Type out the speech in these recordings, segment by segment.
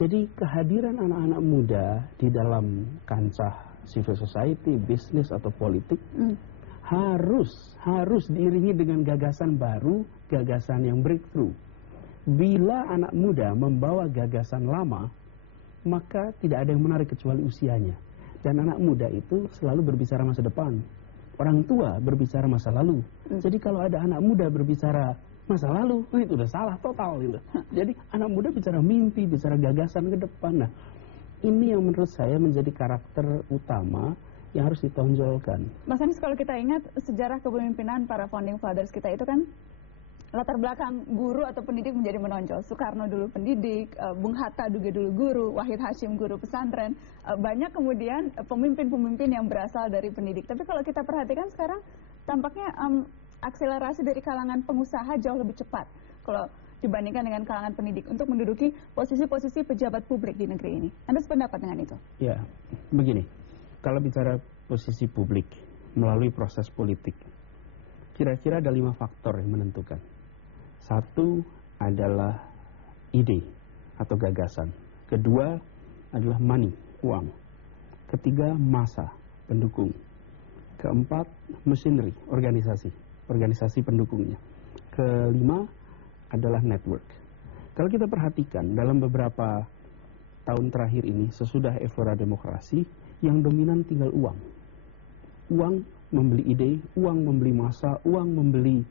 Jadi kehadiran anak-anak muda di dalam kancah civil society, bisnis atau politik harus diiringi dengan gagasan baru, gagasan yang breakthrough. Bila anak muda membawa gagasan lama, maka tidak ada yang menarik kecuali usianya. Dan anak muda itu selalu berbicara masa depan. Orang tua berbicara masa lalu. Jadi kalau ada anak muda berbicara masa lalu, itu udah salah total gitu. Jadi anak muda bicara mimpi, bicara gagasan ke depan. Nah, ini yang menurut saya menjadi karakter utama yang harus ditonjolkan. Mas Anies, kalau kita ingat sejarah kepemimpinan para founding fathers kita itu kan latar belakang guru atau pendidik menjadi menonjol. Soekarno dulu pendidik, Bung Hatta juga dulu guru, Wahid Hashim guru pesantren. Banyak kemudian pemimpin-pemimpin yang berasal dari pendidik. Tapi kalau kita perhatikan sekarang tampaknya akselerasi dari kalangan pengusaha jauh lebih cepat kalau dibandingkan dengan kalangan pendidik untuk menduduki posisi-posisi pejabat publik di negeri ini. Anda sependapat dengan itu? Ya, begini. Kalau bicara posisi publik melalui proses politik, kira-kira ada 5 faktor yang menentukan. 1 adalah ide atau gagasan. Kedua adalah money, uang. Ketiga, massa, pendukung. Keempat, machinery, organisasi pendukungnya. Kelima adalah network. Kalau kita perhatikan dalam beberapa tahun terakhir ini, sesudah era demokrasi, yang dominan tinggal uang. Uang membeli ide, uang membeli massa, uang membeli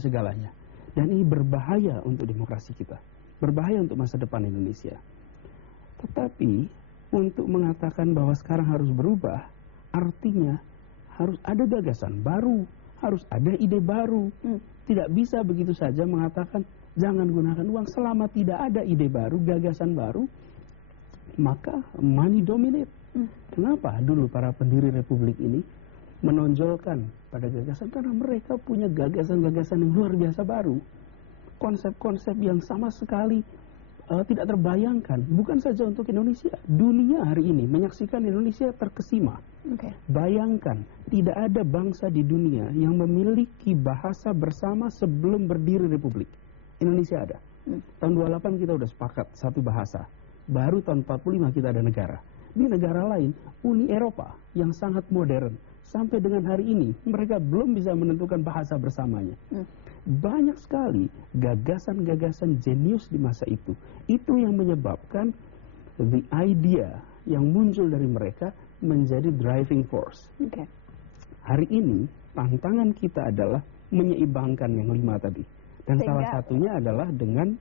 segalanya. Dan ini berbahaya untuk demokrasi kita, berbahaya untuk masa depan Indonesia. Tetapi untuk mengatakan bahwa sekarang harus berubah, artinya harus ada gagasan baru, harus ada ide baru. Tidak bisa begitu saja mengatakan jangan gunakan uang. Selama tidak ada ide baru, gagasan baru, maka money dominate. Kenapa dulu para pendiri republik ini menonjolkan pada gagasan? Karena mereka punya gagasan-gagasan yang luar biasa baru. Konsep-konsep yang sama sekali tidak terbayangkan. Bukan saja untuk Indonesia. Dunia hari ini menyaksikan Indonesia terkesima. Bayangkan, tidak ada bangsa di dunia yang memiliki bahasa bersama sebelum berdiri republik. Indonesia ada. Tahun 28 kita udah sepakat satu bahasa. Baru tahun 45 kita ada negara. Di negara lain, Uni Eropa yang sangat modern, sampai dengan hari ini mereka belum bisa menentukan bahasa bersamanya. Banyak sekali gagasan-gagasan jenius di masa itu. Itu yang menyebabkan the idea yang muncul dari mereka menjadi driving force. Hari ini tantangan kita adalah menyeimbangkan yang 5 tadi. Dan salah satunya adalah dengan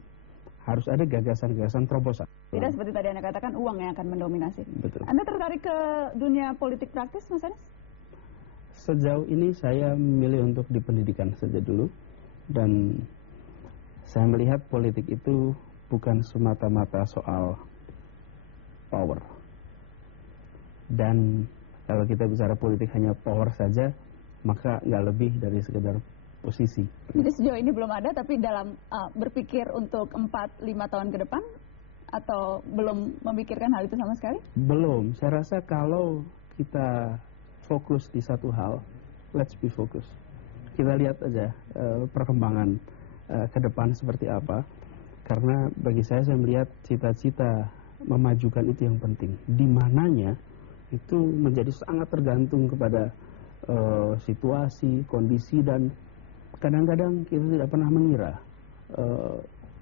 harus ada gagasan-gagasan terobosan. Tidak seperti tadi Anda katakan uang yang akan mendominasi. Betul. Anda tertarik ke dunia politik praktis, Mas Anies? Sejauh ini saya memilih untuk di pendidikan saja dulu. Dan saya melihat politik itu bukan semata-mata soal power. Dan kalau kita bicara politik hanya power saja, maka nggak lebih dari sekedar posisi. Jadi sejauh ini belum ada, tapi dalam berpikir untuk 4-5 tahun ke depan, atau belum memikirkan hal itu sama sekali? Belum. Saya rasa kalau kita fokus di satu hal, let's be focus. Kita lihat aja perkembangan ke depan seperti apa. Karena bagi saya melihat cita-cita memajukan itu yang penting. Di mananya itu menjadi sangat tergantung kepada situasi, kondisi, dan kadang-kadang kita tidak pernah mengira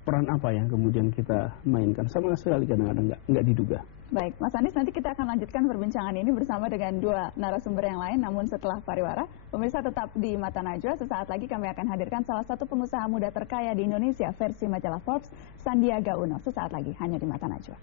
peran apa yang kemudian kita mainkan. Sama sekali kadang-kadang nggak diduga. Baik, Mas Anies, nanti kita akan lanjutkan perbincangan ini bersama dengan 2 narasumber yang lain, namun setelah pariwara. Pemirsa tetap di Mata Najwa, sesaat lagi kami akan hadirkan salah satu pengusaha muda terkaya di Indonesia versi majalah Forbes, Sandiaga Uno. Sesaat lagi hanya di Mata Najwa.